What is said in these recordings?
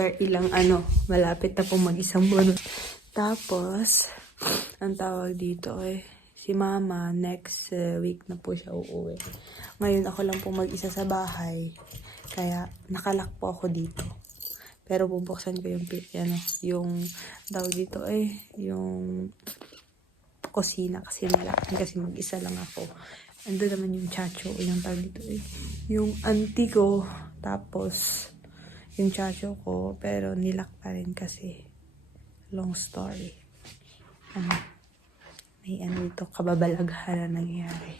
after ilang malapit na pong mag-isang buwan. Tapos, ang tawag dito si mama, next week na po siya uuwi. Ngayon ako lang po mag-isa sa bahay. Kaya, nakalak po ako dito. Pero bubuksan ko yung tawag dito yung kusina kasi malaki. Kasi mag-isa lang ako. Ando naman yung chacho, yung tawag dito yung auntie ko. Tapos, yung chacho ko. Pero nilak pa rin kasi. Long story. May ito, kababalaghan na nangyayari.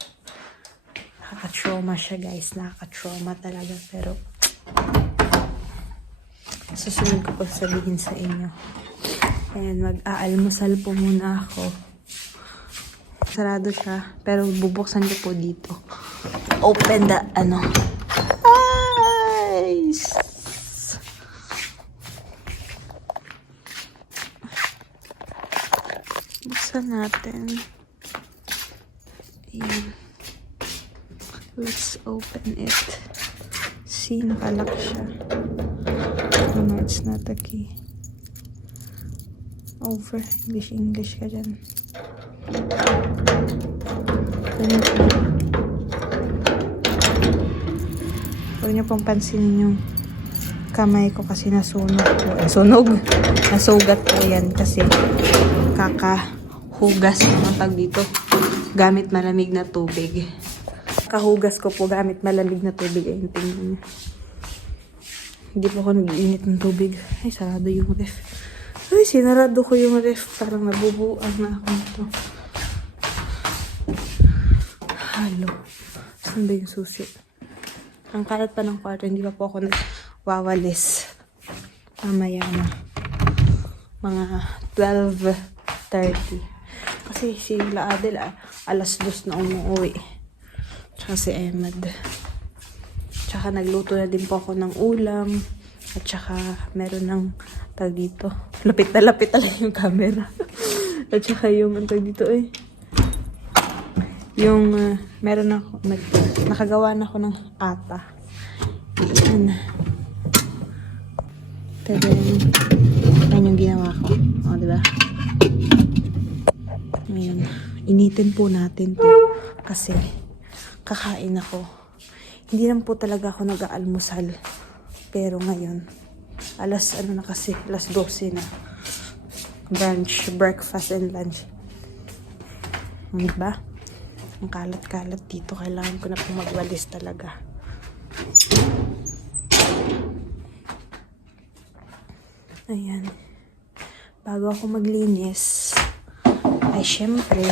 Nakaka-trauma siya, guys. Nakaka-trauma talaga. Pero, susunod ko sabihin sa inyo. And mag-aalmusal po muna ako. Sarado siya. Pero bubuksan ko po dito. Open the, eyes! Buksan natin. Ayan. Let's open it. See, nakalak siya. Oh no, it's not a key. Over. English ka dyan. Huwag niyo pong pansinin yung kamay ko kasi nasunog po. Nasugat po yan kasi kakahugas ng tag dito gamit malamig na tubig. Kahugas ko po gamit malamig na tubig. Ayun, tingnan niyo. Hindi po ako nag-iinit ng tubig. Ay, sarado yung ref. Ay, sinarado ko yung ref. Parang nabubuan na ako nito. Halo. Saan ba yung susi? Ang kalat pa ng kwarto. Hindi pa po ako nagwawalis. Mamaya na. Mga 12:30. Kasi si Adel alas 2 na umuwi. Tsaka si Emad. Tsaka nagluto na din po ako ng ulam. At tsaka meron ng tag dito. Lapit na talaga yung camera. At tsaka yung tag dito yung meron ako, nakagawa na ako ng ata. Yan. Yan yung ginawa ko. O, diba? Ngayon, initin po natin to. Kasi, kakain ako. Hindi naman po talaga ako nag-aalmusal. Pero ngayon, alas 12 na. Brunch, breakfast, and lunch. Diba? Ang kalat-kalat dito. Kailangan ko na po magwalis talaga. Ayan. Bago ako maglinis, ay syempre,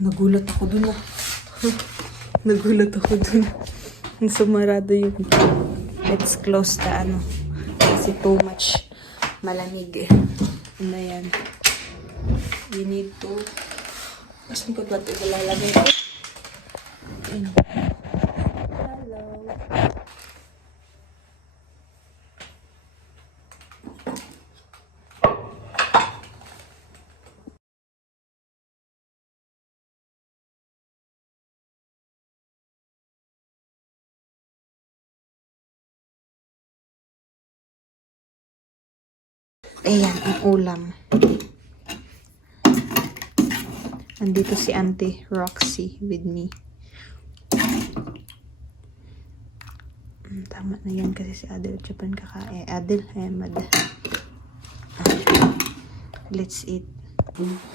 nagulat ako dun nagulat ako dun. Sumarado yung it's close na kasi too much malamig na yan. You need to asan ko ba ito ilalagay ko? Hello. Ayan, ang ulam. Nandito si Auntie Roxy with me. Tama na yan kasi si Adel Japan kakain. Adel, Emad. Let's eat.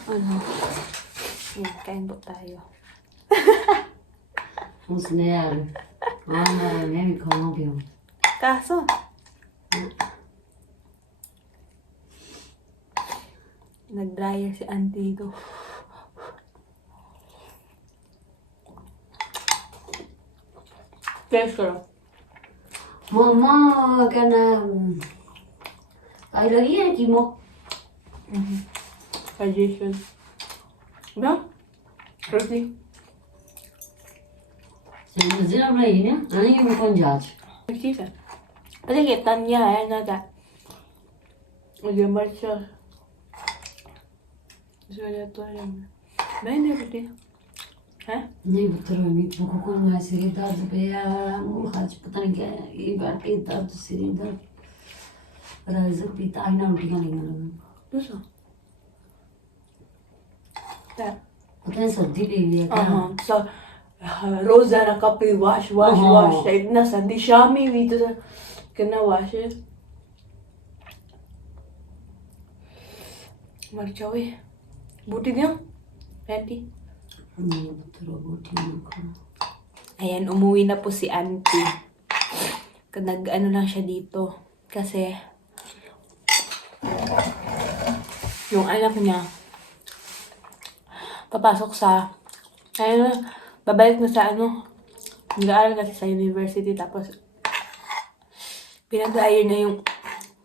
Ayan, kain po tayo. 무슨 애야? 나 애미 건강병. Kaso? Nag-dryer si auntie ko. Taste ko. Mama, ka na. Ay, lagi yan, kimo. Digestion. Ba? Roti. Sen hazır abla yine. Anne gibi koncaç. Nagkisa. Kasi kita niya, nada. Mag-gambar siya. So, ito lang. Ba, hindi roti. Ha? Ne bu tarafa bu kokun meselesi tarzı be ya. Bu kaç bu तनिक ये बैठ के दर्द सिर दर्द राइजर पीता आई ना उल्टियाँ लगने लगी Gusto? Kaya, पता नहीं सर्दी ले लिया क्या So, Rosa na kape, wash, Oo. wash. Ay, nasa di Shami dito sa kana wash eh. Marchaw eh. Buti niya. Auntie. terus buti ko Ayan, umuwi na po si Auntie. Nag-ano lang siya dito. Kasi, yung anak niya, papasok sa, ayun, babalik na sa nag-aaral kasi sa university. Tapos, pinag-dryer na yung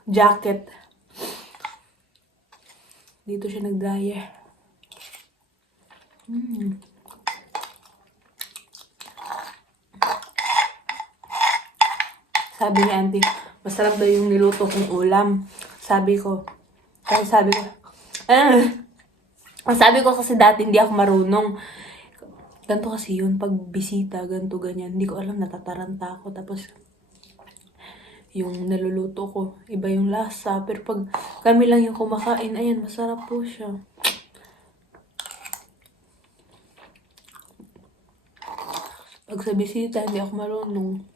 jacket. Dito siya nag-dryer. Sabi ni Auntie, masarap daw yung niluto kong ulam. Sabi ko, sabi ko kasi dati hindi ako marunong. Ganto kasi yun, pag bisita, ganto ganyan. Hindi ko alam, natataranta ako. Tapos, yung naluluto ko, iba yung lasa. Pero pag kami lang yung kumakain, ayan, masarap po siya. Pag sa bisita, hindi ako marunong.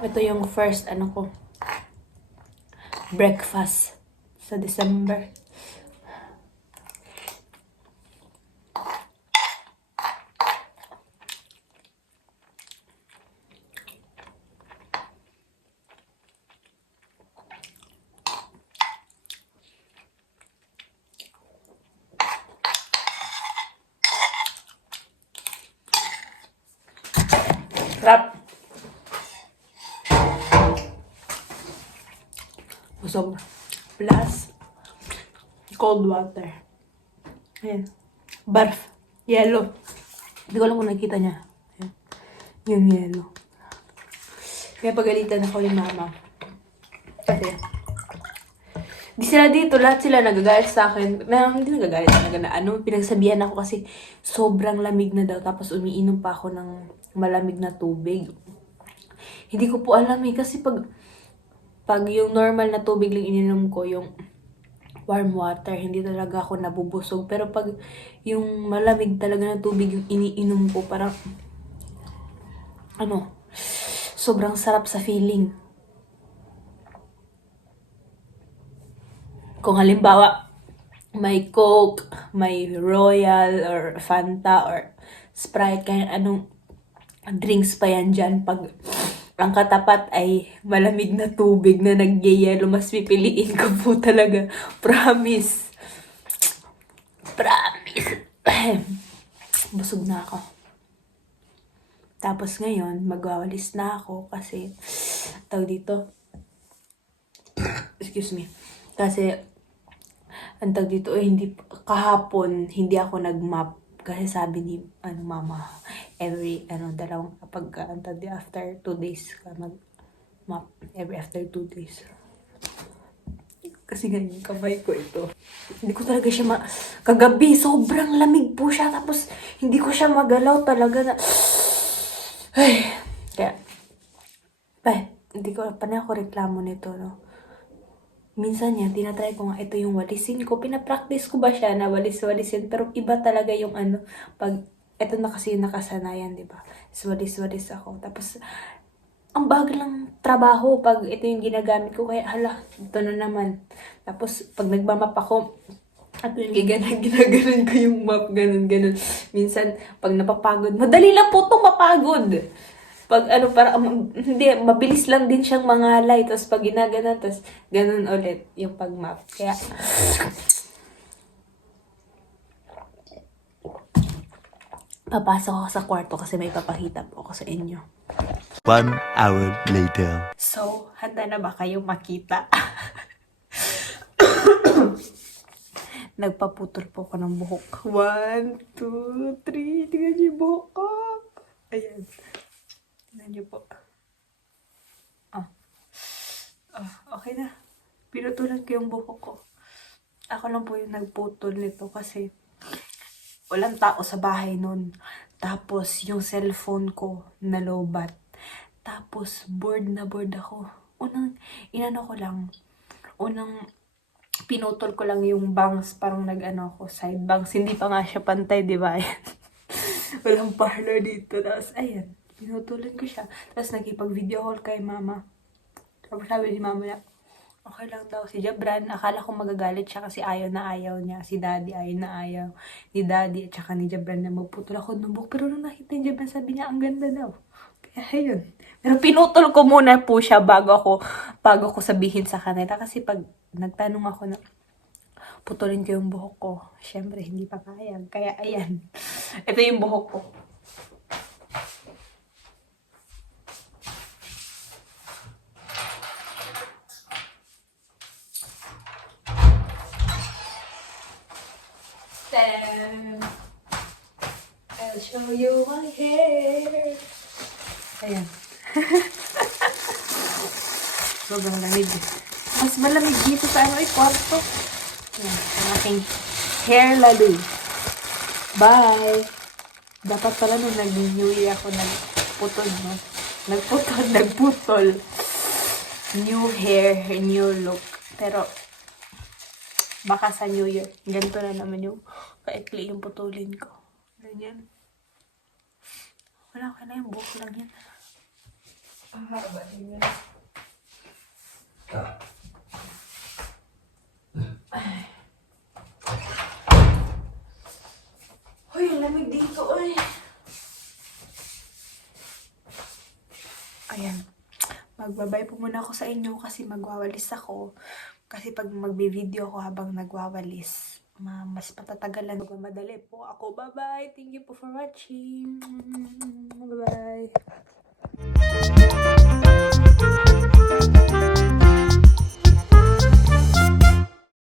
Ito yung first, breakfast sa December. Sarap. Busog. Plus, cold water. Ayan. Barf. Yellow. Hindi ko alam kung nakikita niya. Ayan. Yung yellow. Kaya pagalitan ako ni mama. Kasi, di sila dito. Lahat sila nagagalit sa akin. Hindi nagagalit. Pinagsabihan ako kasi sobrang lamig na daw. Tapos umiinom pa ako ng malamig na tubig. Hindi ko po alam eh. Kasi pag yung normal na tubig lang ininom ko, yung warm water, hindi talaga ako nabubusog. Pero pag yung malamig talaga na tubig yung iniinom ko, parang, sobrang sarap sa feeling. Kung halimbawa, may Coke, may Royal, or Fanta, or Sprite, kaya anong drinks pa yan dyan, pag ang katapat ay malamig na tubig na nagyayelo, mas pipiliin ko po talaga. Promise. Busog na ako. Tapos ngayon, magwawalis na ako kasi, excuse me. Kasi, hindi, kahapon, hindi ako nag-map. Kasi sabi ni, mama, every, after 2 days ka mag-map. Every after 2 days. Kasi ganyan, kamay ko ito. Hindi ko talaga siya kagabi, sobrang lamig po siya. Tapos, hindi ko siya magalaw talaga na, kaya, hindi ko, panay ako reklamo nito, no? Minsan yan, tinatry ko nga, ito yung walisin ko. Pinapractice ko ba siya na walis-walisin? Pero iba talaga yung pag, ito na kasi yung nakasanayan, di ba? Walis-walis ako. Tapos, ang bagal lang trabaho pag ito yung ginagamit ko. Kaya, ito na naman. Tapos, pag nagmamap ako, at yung ginaganon ko yung map, ganun. Minsan, pag napapagod, madali lang po itong mapagod. Pag hindi, mabilis lang din siyang mangalay. Tapos pag ginaganon, tapos ganun ulit yung pag-map. Kaya, papasok ako sa kwarto kasi may papakita po ako sa inyo. 1 hour later. So, handa na ba kayo makita? Nagpaputol po ako ng buhok. 1, 2, 3. Tingnan niyo yung buhok ko. Ayan. Tingnan niyo po. Okay na. Pinutulan ko yung buhok ko. Ako lang po yung nagputol nito kasi walang tao sa bahay nun. Tapos, yung cellphone ko, nalobat. Tapos, bored na bored ako. Unang pinutol ko lang yung bangs, parang ako, side bangs. Hindi pa nga siya pantay, di ba? Ayan. Walang parlor dito. Tapos, ayan, pinutulan ko siya. Tapos, nakipag-video call kay mama. Tapos, sabi ni mama na, okay lang daw si Jabran. Akala ko magagalit siya kasi ayaw na ayaw niya. Si daddy ayaw na ayaw ni daddy at saka ni Jabran na magputol ako ng buhok. Pero nung nakita ni Jabran, sabi niya, ang ganda daw. Kaya ayun. Pero pinutol ko muna po siya bago ko sabihin sa kanila. Kasi pag nagtanong ako na putulin ko yung buhok ko, syempre hindi pa kaya. Kaya ayan. Ito yung buhok ko. Then, I'll show you my hair. Ayan. Sobrang lamig. Mas malamig dito sa kwarto. Ayan, ang aking hair lalo. Bye! Dapat pala nung nag-New Year ako nagputol, no? Nagputol. New hair, new look. Pero, baka sa New Year, ganito na naman yung kaikli yung putulin ko. Ganyan. Wala ka na yung buhok lang yan. Ang haba din yan. Hoy, ang lamig dito, oy. Ayan. Magbabay po muna ako sa inyo kasi magwawalis ako. Kasi pag magbe-video ako habang nagwawalis, mas patatagalan. Magmamadali po ako. Bye-bye. Thank you po for watching.